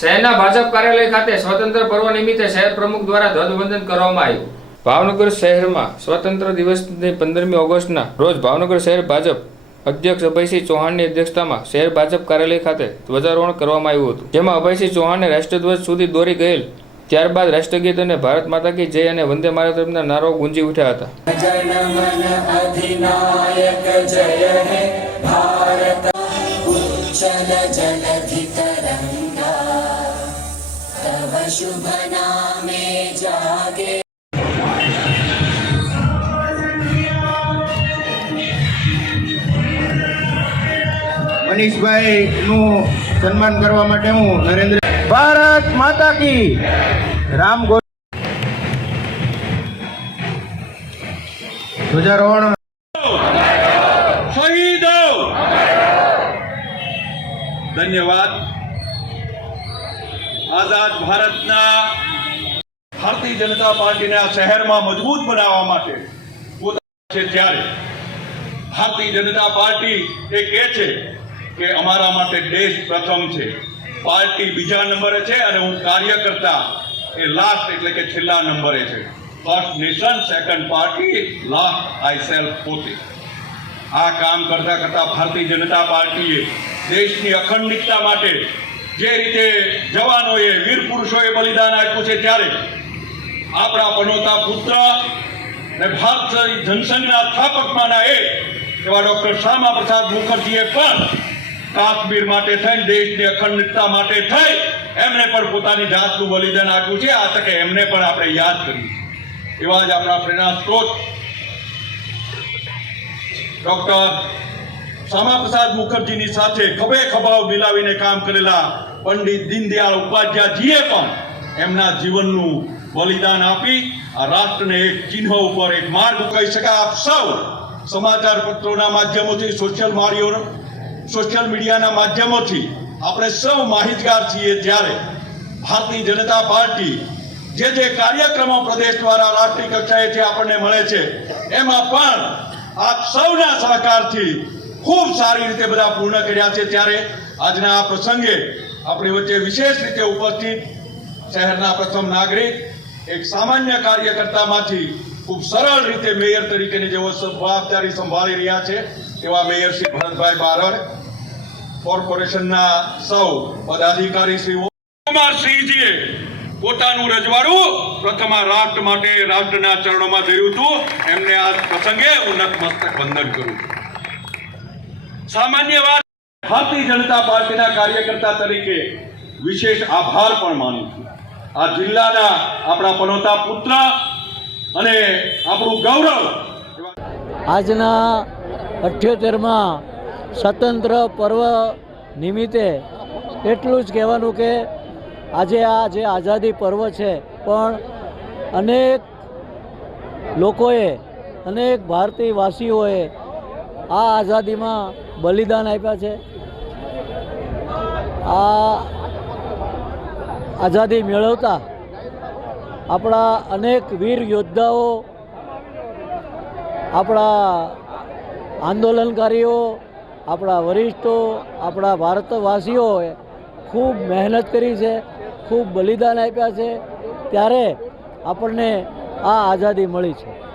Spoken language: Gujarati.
શહેરના ભાજપ કાર્યાલય ખાતે સ્વતંત્ર પર્વ નિમિત્તે શહેર પ્રમુખ દ્વારા ધ્વજવંદન કરવામાં આવ્યું. ભાવનગર શહેરમાં સ્વતંત્ર દિવસની પંદરમી ઓગસ્ટના રોજ ભાવનગર શહેર ભાજપ અધ્યક્ષ અભયસિંહ ચૌહાણની અધ્યક્ષતામાં શહેર ભાજપ કાર્યાલય ખાતે ધ્વજારોહણ કરવામાં આવ્યું હતું. જેમાં અભયસિંહ ચૌહાણને રાષ્ટ્રધ્વજ સુધી દોરી ગયેલ. ત્યારબાદ રાષ્ટ્રગીત અને ભારત માતા કી જય અને વંદે ભારતના નારો ગુંજી ઉઠ્યા હતા. જન શુભ નામે જાગે મનીષભાઈ નું સન્માન કરવા માટે હું નરેન્દ્ર ભારત માતા કી રામ ગો ધ્વજારોહણ ધન્યવાદ. આઝાદ ભારતના ભારતીય જનતા પાર્ટીને આ શહેરમાં મજબૂત બનાવવા માટે છે ત્યારે ભારતીય જનતા પાર્ટી એ કહે છે કે અમારા માટે દેશ પ્રથમ છે. પાર્ટી બીજા નંબરે છે અને હું કાર્યકર્તા એ લાસ્ટ એટલે કે છેલ્લા નંબરે છે. First nation second party last I self પોતે. આ કામ કરતા કરતા ભારતીય જનતા પાર્ટીએ દેશની અખંડિતતા માટે જે રીતે જવાનોએ વીર પુરુષોએ બલિદાન આપ્યું છે ત્યારે આપણા પનોતા પુત્ર અને ભારત જનસંઘના સ્થાપકમાંના એક એવા ડૉક્ટર શ્યામા પ્રસાદ મુખર્જીએ પણ કાશ્મીર માટે થઈ દેશની અખંડિતતા માટે થઈ એમને પણ પોતાની જાતનું બલિદાન આપ્યું છે. આ તકે એમને પણ આપણે યાદ કરીએ. એવા જ આપણા પ્રેરણા સ્ત્રોત. ડોક્ટર શ્યામાપ્રસાદ મુખર્જીની સાથે ખભે ખભાવ મિલાવીને કામ કરેલા પંડિત દીનદયાળ ઉપાધ્યાયજીએ પણ એમના જીવનનું બલિદાન આપી આ રાષ્ટ્રને એક ચિહ્ન ઉપર એક માર્ગ કહી શકાય. આપ સૌ સમાચાર પત્રોના માધ્યમોથી સોશિયલ મારીઓ સોશિયલ મીડિયાના માધ્યમોથી આપણે સૌ માહિતગાર છીએ ત્યારે ભારતીય જનતા પાર્ટી જે જે કાર્યક્રમો પ્રદેશ દ્વારા રાષ્ટ્રીય કક્ષાએથી આપણને મળે છે, એમાં પણ આપ સૌના સહકારથી ખૂબ સારી રીતે બધા પૂર્ણ કર્યા છે. ત્યારે આજના આ પ્રસંગે આપણી વચ્ચે વિશેષ રીતે ઉપસ્થિત શહેરના પ્રથમ નાગરિક, એક સામાન્ય કાર્યકર્તામાંથી ખૂબ સરળ રીતે મેયર તરીકેની જેઓ જવાબદારી સંભાળી રહ્યા છે, એવા મેયર શ્રી ભરતભાઈ બારડ, કોર્પોરેશનના સૌ પદાધિકારી શ્રીઓ. કુમારસિંહજીએ પોતાનું રજવાડું પ્રથમ આ રાષ્ટ્ર માટે રાષ્ટ્રના ચરણોમાં ધર્યું હતું. એમને આ પ્રસંગે હું નતમસ્તક વંદન કરું છું. સામાન્ય વાત, ભારતીય જનતા પાર્ટીના કાર્યકર્તા તરીકે વિશેષ આભાર પણ માનું છું. આ જિલ્લાના આપણા પનોતા પુત્ર અને આપણું ગૌરવ આજના અઠ્યોતેરમાં સ્વતંત્ર પર્વ નિમિત્તે એટલું જ કહેવાનું કે આજે આ જે આઝાદી પર્વ છે, પણ અનેક લોકોએ, અનેક ભારતીય વાસીઓએ આ આઝાદીમાં બલિદાન આપ્યા છે. આ આઝાદી મેળવતા આપણા અનેક વીર યોદ્ધાઓ, આપણા આંદોલનકારીઓ, આપણા વરિષ્ઠો, આપણા ભારતવાસીઓએ ખૂબ મહેનત કરી છે, ખૂબ બલિદાન આપ્યા છે. ત્યારે આપણને આ આઝાદી મળી છે.